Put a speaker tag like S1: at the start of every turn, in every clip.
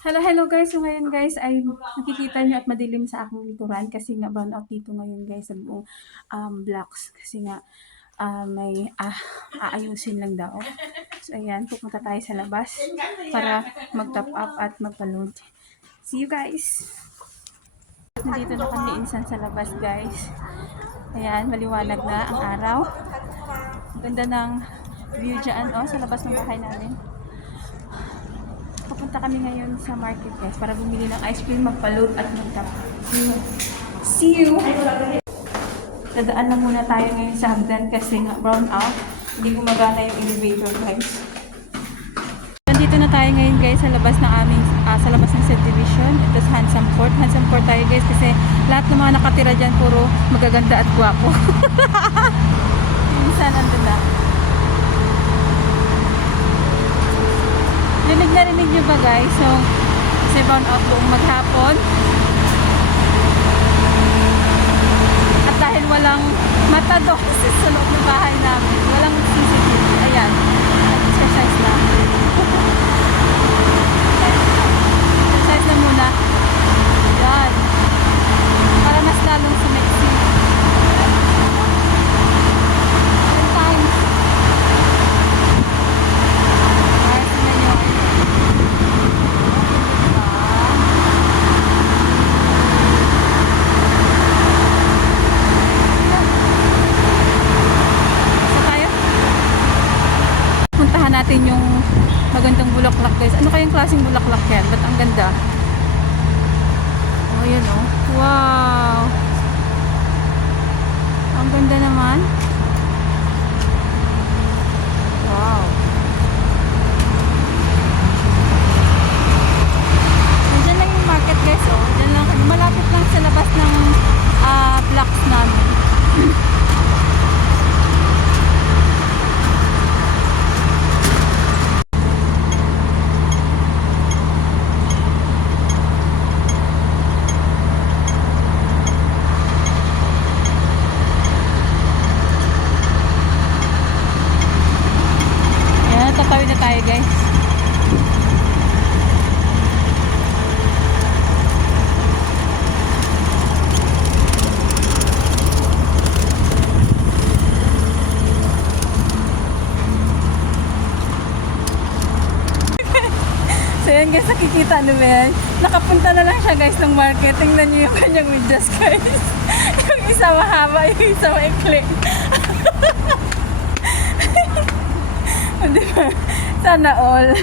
S1: Hello, hello guys. So ngayon guys ay nakikita nyo at madilim sa aking likuran kasi nga brown out dito ngayon guys sa buong um, blocks kasi nga ah, may ah, aayusin lang daw. So ayan, pupunta tayo sa labas para mag-top up at magpa-load. See you guys! Nandito na kami insan sa labas guys. Ayan, maliwanag na ang araw. Ganda ng view dyan oh, sa labas ng bahay namin. Pupunta kami ngayon sa market guys para bumili ng ice cream, magpa-load at mag-top. See you! Dadaan lang muna tayo ngayon sa hagdan kasi nga brown out. Hindi gumagana yung elevator guys. Nandito na tayo ngayon guys sa labas ng aming, ah, sa labas ng subdivision. Ito sa Handsome Court. Handsome Court tayo guys kasi lahat ng mga nakatira dyan puro magaganda at gwapo. Minsan nandun na. Rinig na rinig nyo ba guys? So, kasi brown out buong maghapon. At dahil walang matador sa loob ng bahay namin, walang CCTV. Ayan, exercise na. exercise na muna. Ayan. Para mas lalong sumexy. Ten times. Para tingnan nyo. Diba? Saan tayo? Puntahan natin yung magandang bulaklak guys. Ano kayang klaseng bulaklak yan? Ba't ang ganda? Oh, yan oh. Wow! Ang ganda naman. Wow. Nandiyan lang yung market guys oh. Diyan lang kami. Malapit lang sa labas ng ah, blocks namin. Ayan, tatawid na tayo guys. Yan guys, nakikita nyo ba? Nakapunta na lang siya guys ng market. Tingnan nyo yung kanyang medyas guys. yung isa mahaba, yung isa maikli. Di ba? Sana all.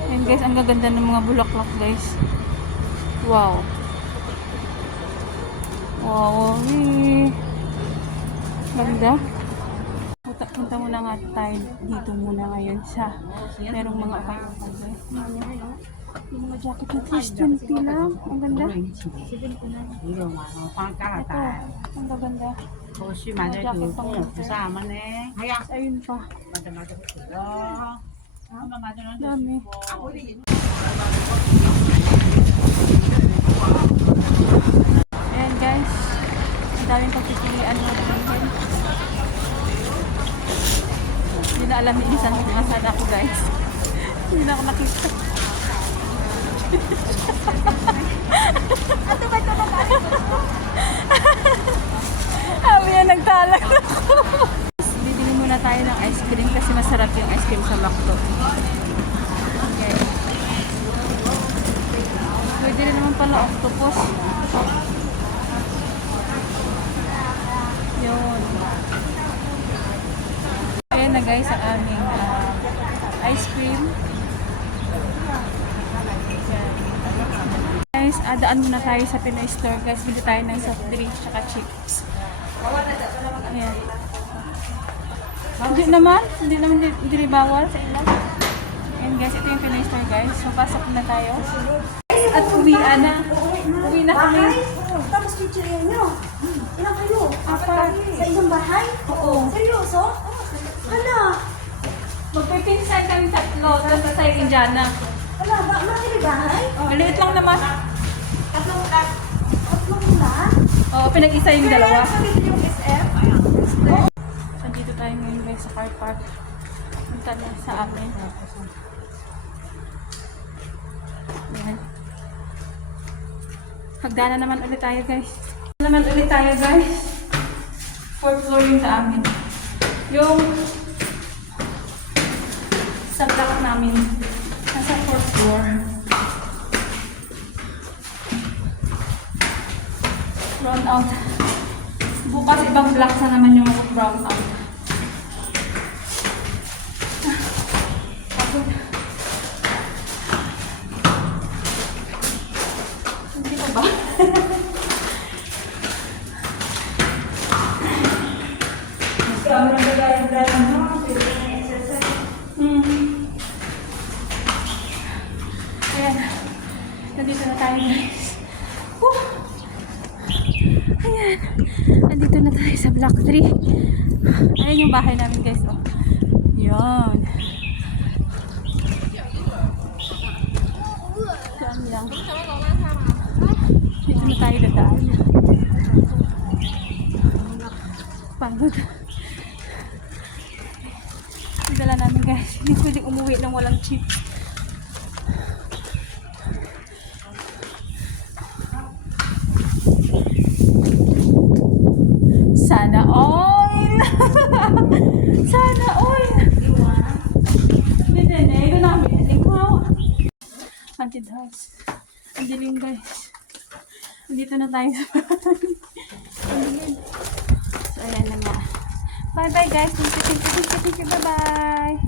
S1: Ayan guys, ang gaganda ng mga bulaklak guys. Wow. Wow. eh. Ganda. Punta muna nga tayo dito muna ngayon sa merong mga kapay-kapay. Yung mga jacket na 320 lang. Ang ganda. Ito. Ang gaganda.
S2: Mga jacket pang winter.
S1: Ayun pa. Dami. Alam ni Insan kung nasaan ako guys. Hindi na ako nakita. Sabi yan, nagtalag ako. Bibili muna tayo ng ice cream kasi masarap yung ice cream sa McDo. Okay. Pwede rin naman pala octopus. Yun. Ayan na guys ang aming ah, ice cream. Guys, ah, daan muna tayo sa Pinoy store guys. Bili tayo ng soft drinks tsaka chips. Ayan. Hindi naman. Hindi naman hindi, rin bawal sa ilan. Ayan guys, ito yung Pinoy store guys. So, pasok na tayo. At uwi na. Uwi na kami.
S3: Tapos picture nyo. Hala!
S1: Magpipinsan kami tatlo, tapos sa sa'yo Indiana.
S3: Hala, ba, makilibahay? Oh.
S1: Maliit lang naman.
S3: Tatlong ulat. Tatlong ulat?
S1: Oo, oh, pinag-isa yung dalawa.
S3: Kaya yung SM? Oh.
S1: So, dito tayo ngayon guys sa car park. Punta na sa amin. Ayan. Hagdana naman ulit tayo guys. Hagdana naman ulit tayo guys. Fourth floor yung sa amin. Yung sa block namin. Nasa fourth floor. Brown out. Bukas ibang block na naman yung brown out. Pagod. Hindi ko ba?
S2: Camera na dahil dahil ano, pwede na exercise.
S1: Hmm. Ayan. Nandito na tayo guys. Woo! Ayan. Nandito na tayo sa block 3. Ayan yung bahay namin guys. Oh. Yan. Yan lang. Dito na tayo dadaan. Pagod. Yung dala namin guys. Hindi pwedeng umuwi nang walang chip. Sana all! Sana all! Hindi din eh. Ito namin. Ikaw. Haunted house. Ang dilim guys. Dito na tayo sa Ang. So ayan na nga. Bye bye guys. Thank you, thank you, thank you, thank you. Bye bye.